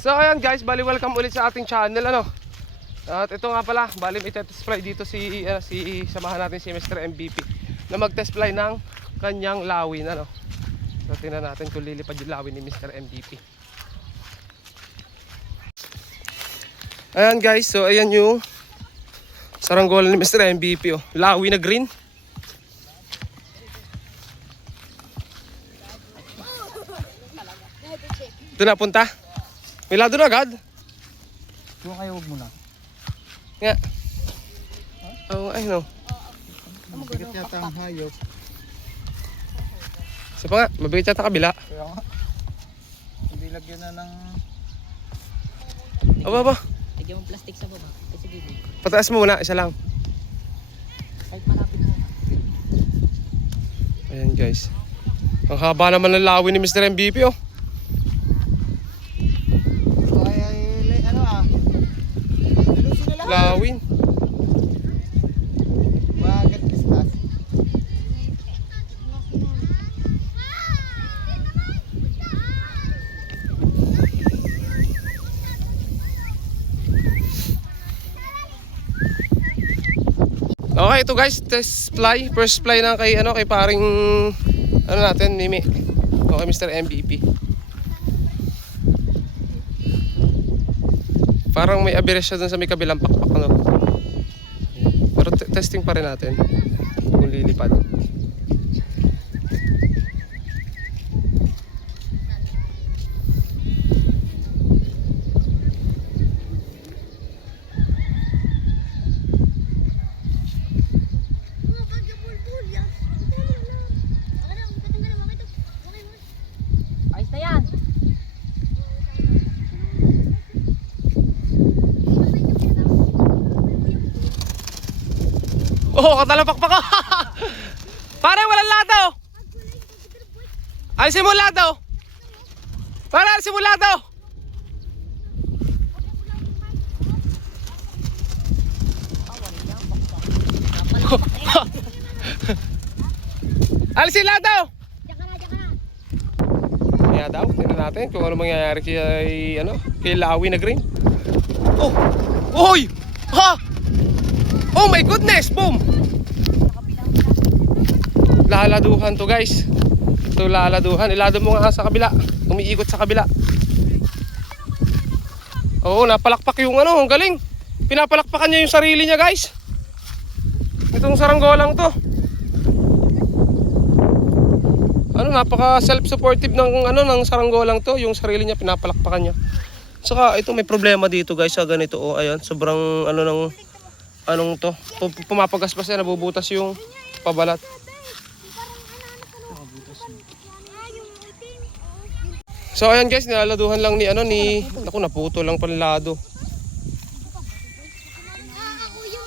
So ayan guys, bali welcome ulit sa ating channel ano. At ito nga pala, bali may test fly dito si samahan natin si Mr. MVP na mag-test fly ng kanyang lawin ano. So tingnan natin kung lilipad yung lawin ni Mr. MVP. Ayan guys, so ayan yung saranggola ni Mr. MVP oh. Lawin na green. Ito na punta. May lado na agad. Doon kayo, huwag mo na. Nga. Oh, ay no. Mabigat yata ang hayop. Isa pa nga, mabigat yata kabila. Kaya nga. Hindi lagyan na ng... Aba. Lagyan mo plastic sa baba. Kasi bibig. Pataas mo muna, isa lang. Kahit malapit mo. Ayan guys. Ang haba naman ng lawin ni Mr. MVP oh. Ano ah? Nilusin na lang. Lawin. Bakit pistas? Okay, ito guys, test fly, first fly na kay kay paring natin, Mimi. Okay, Mr. MVP. Parang may aberya siya dun sa may kabilang pakpak ano. Pero testing pa rin natin kung lilipad. Ayos na yan. Oh, katalapakpak ko. Pare, walang lado. Alisin mo lado. Pare, alisin mo lado. Alisin lado. Kaya daw, tingnan natin kung ano mangyayari kay Lawi na green. Oh! Oy! Ha! Oh my goodness! Boom! Laladuhan to guys. Ito laladuhan. Ilado mo nga sa kabila. Umiikot sa kabila. Oo, napalakpak yung ang galing. Pinapalakpakan niya yung sarili niya guys. Itong saranggolang to. Napaka self-supportive ng saranggolang to, yung sarili niya pinapalakpakan niya. Saka ito may problema dito guys sa ganito oh, ayan, sobrang to, pumapagaspas yan, nabubutas yung pabalat. So ayan guys, nilaladuhan lang ni naputo lang panlado.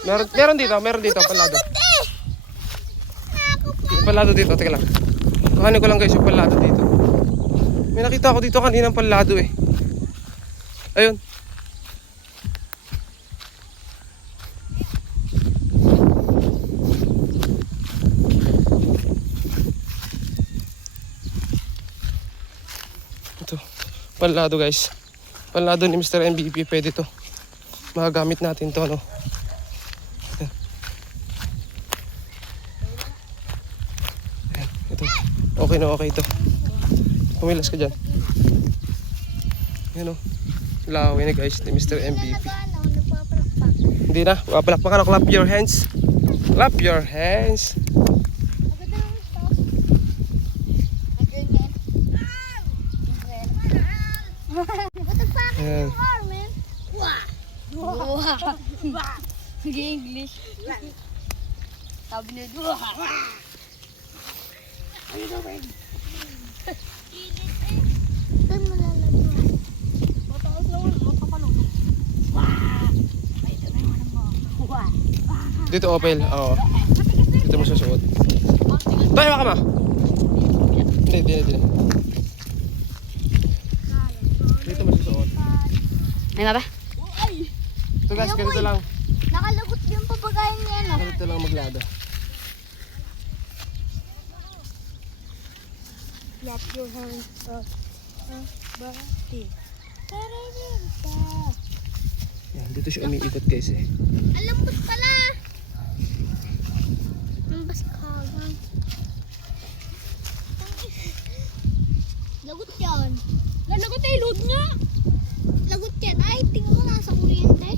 Meron dito panlado. Panlado dito, teka lang. Kuhanin ko lang guys yung panlado dito. May nakita ako dito kaninang panlado eh. Ayun. Ito. Panlado guys. Panlado ni Mr. MVP. Pwede to. Magagamit natin to Okay na okay ito. Kumilas ka dyan. Yan o. Lawin na guys ni Mr. MVP. Hindi na. Papalakpakan na. Clap your hands. Clap your hands. Yan. English. Sabi niya, Are you doing? Saan mo lalagyan? Mataas lang wala, mapapalunod. Ay, ito na yung ano mo. Dito Opel, oo. Dito mo susuot. Tayo ka ma! Hindi. Dito mo susuot. Ay, maba? Ito guys, ganito lang. Nakalagot yung papagayan niya, no? Ganito lang maglada. Clap your hands up, body. Dito siya umiikot guys eh. Alambot pala. Ang baskagan. Lagot yan. Lagot eh, load nga. Lagot yan. Ay, tingnan mo nasa kuryente.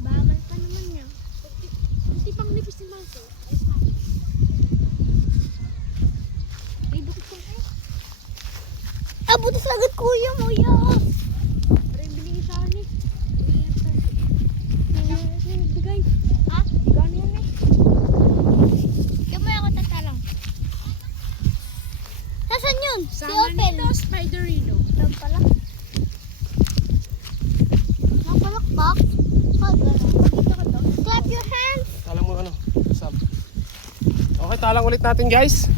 Bagal pa naman niya. Hindi pang nipis ni Manso. May dukot ko eh. Buti sa agad kuya mo yan. Parang binigay sa akin eh. Nagbigay. Ha? Gano'n yan eh. Kaya mo ako tatalang. Nasaan yun? Si Opel. Spiderino. Ito pala. Napalakpak? Clap your hands. Talang mo ano, Sam. Okay, talang ulit natin guys.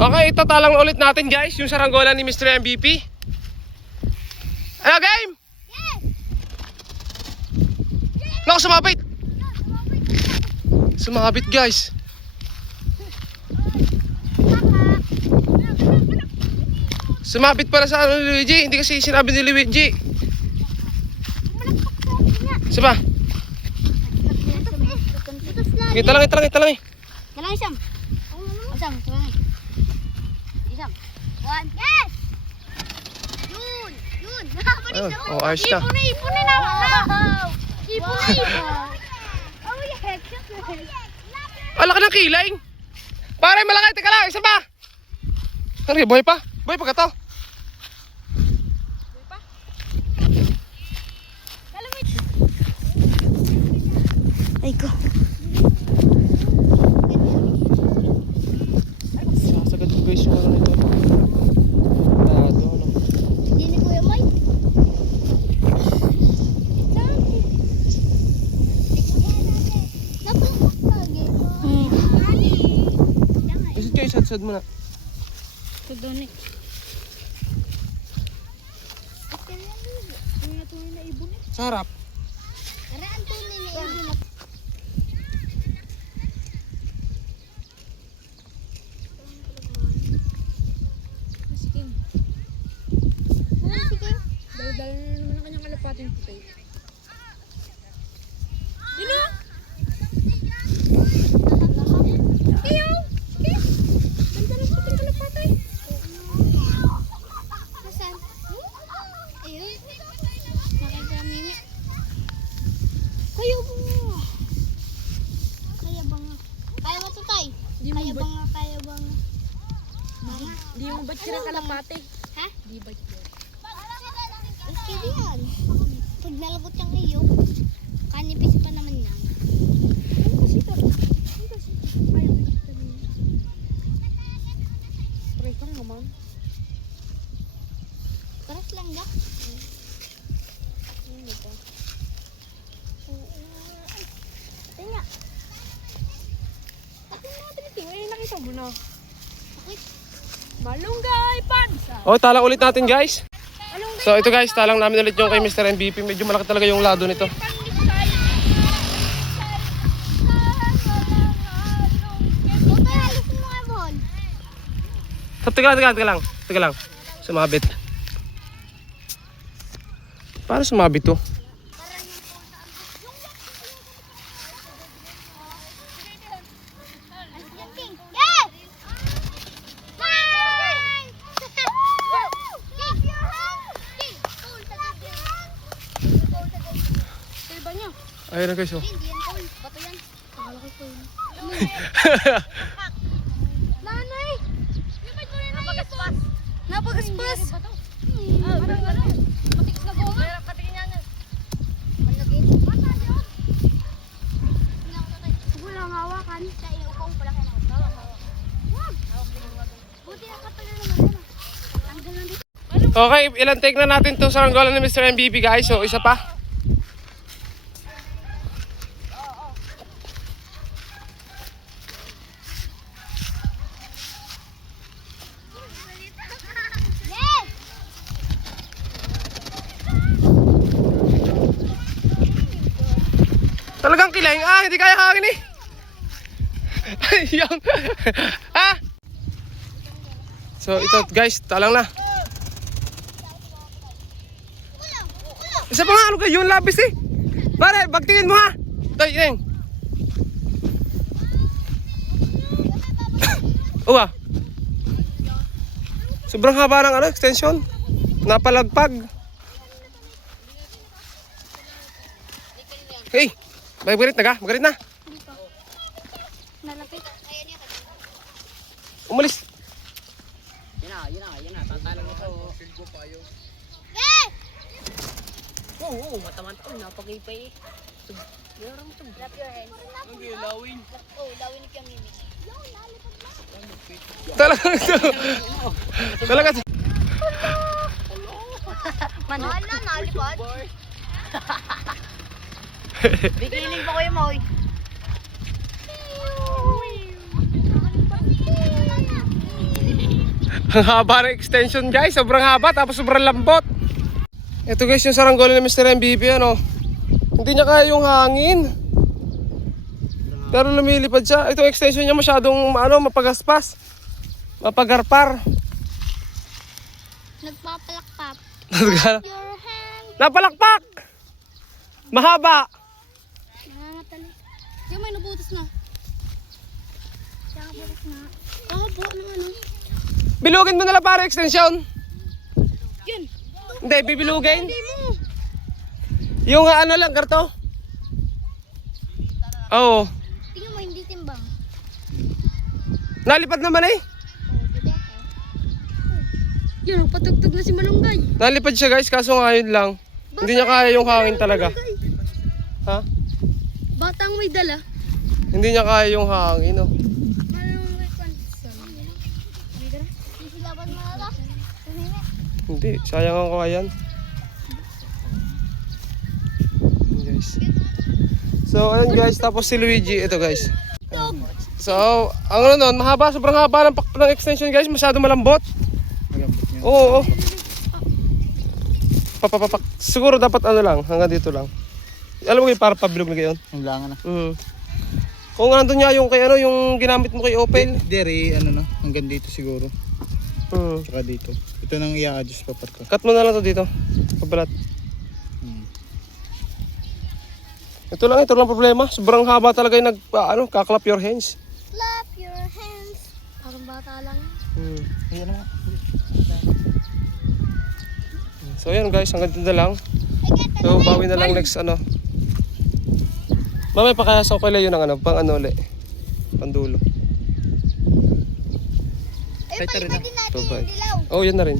Okay, ito talang ulit natin guys, yung saranggola ni Mr. MVP. Ano game? Yes! Naku, sumabit! Sumabit guys. Sumabit pala sa ano ni Luigi, hindi kasi sinabi ni Luigi. Saba? Kita lang eh. Galang isang. Isang, galang eh. Isang. One. Yes! Yun! Yun! Ayun, oh, ayos na. Ipon na naman! Ipon na ipon! Oh yes! Wala ka ng kilay. Pare, malaki, teka lang, isa pa. Ano, buhay pa? Buhay pa ka to? Ay ko. Sasagad ko guys yung ano nito. Ano. Hindi ni Kuya Mike. Napalakpak lagi. Isid kayo, sad mo na. Ito doon eh. Sa harap. Karaan tunay na ibon. Dala-dala na naman ang kanyang kalapating puti. Yun na! Ayaw! Dala-dala sa puting kalapatay. Nasaan? Ayun. Nakita mimi. Kaya ba nga? Kaya ba nga? Kaya ba ito tay? Di mo Kaya ba ba- nga? Kaya ba nga? Mga. Di mo ba't sila kalapate? Ha? Di ba't yun? Okay yan. Pag nalagot yung iyo, kanipis pa naman yan. Ano kasi ito? Ano kasi ito? Ayaw ko ito. Pray kang naman. Paras lang ga. Ano ba? Ito nga. Bakit natin ito? Eh, nakita mo na. Okay. Malunggay pansa! Oh, talang ulit natin guys. So ito guys, talang namin ulit yung kay Mr. MVP. Medyo malaki talaga yung lado nito. So, teka lang. Sumabit. Paano sumabit to? Ayun na guys oh. Hindi yan tol. Bato yan. Akala ko tol. Nanay! Napagaspas! Napagaspas! Matigas na bunga? Patingin yan. Malagit. Mata yun! Huwag lang hawakan. Sa iupaw pala kayo na. Huwag! Buti ang katagal naman yan. Tanggal lang dito. Okay, ilang take na natin to sa saranggola ni Mr. MVP guys. So isa pa. Yes! Talagang kilay. Hindi kaya hangin eh. Ayun. So ito guys, talang na. Kulang! Kulang! Isa pa nga, ano kayo, yung labis eh. Pare, bagtingin mo ha. Tay, Neng. Uwa. Sobrang haba ng ano, extension. Napalagpag. Hey, magarit na ka? Magarit na. Dito. Nalapit. Umalis. Yun na, tatalang ito. Oo, mata-mata. Oh, napagaypay eh. Clap your hands. Oh, lawin ni Kamimi. Talaga. Talaga. Mano? Wala, nalipad. Bikiling pa ko yung moy. Ang haba ng extension guys, sobrang haba tapos sobrang lambot. Ito guys yung saranggola ni Mr. MVP ano. Hindi niya kaya yung hangin. Pero lumilipad siya. Itong extension niya masyadong ano, mapagaspas. Mapagarpar. Nagpapalakpap. Napalakpak. Your hand. Napalakpak! Mahaba. Nangangatali. Yung may nabutas na. Nakabutas na. Kahabo ng ano. Bilugin mo nila para extension. Yun. Hindi, bibilugin. Hindi mo. Yung ano lang, karto. Oo. Tingnan mo, hindi timbang. Nalipad naman eh. Yun, patugtog na si Malunggay. Nalipad siya guys, kaso ngayon lang. Hindi niya kaya yung hangin talaga. Ha? Batang may dala. Hindi niya kaya yung hangin, no? Malunggay konsol. Sisilaban mo na ito. Hindi, sayang ang kawayan. Guys. So, ayun guys, tapos si Luigi, ito guys. So, ang ano nun, mahaba, sobrang haba ng extension guys, masyado malambot. Malambot niya. Oo. Papapapak. Siguro dapat ano lang, hanggang dito lang. Alam mo kayo, para pabilog na gayon. Ang langan na. Kung nandun niya yung kay ano, yung ginamit mo kay Opel. Dere, ano no, hanggang dito siguro. Hmm. Tsaka dito. Ito nang i-adjust pa part ko. Cut mo na lang to dito. Pabalat. Ito lang problema. Sobrang haba talaga yung kaklap your hands. Clap your hands. Parang bata lang. Ayan na. So ayan guys, hanggang dito na lang. So bawi na lang next ano. Mamaya pakayasan ko kayo ng ano, pang ano ulit. Pandulo. Ay, palipadin natin Bye-bye. yung dilaw. Oh, yan na rin.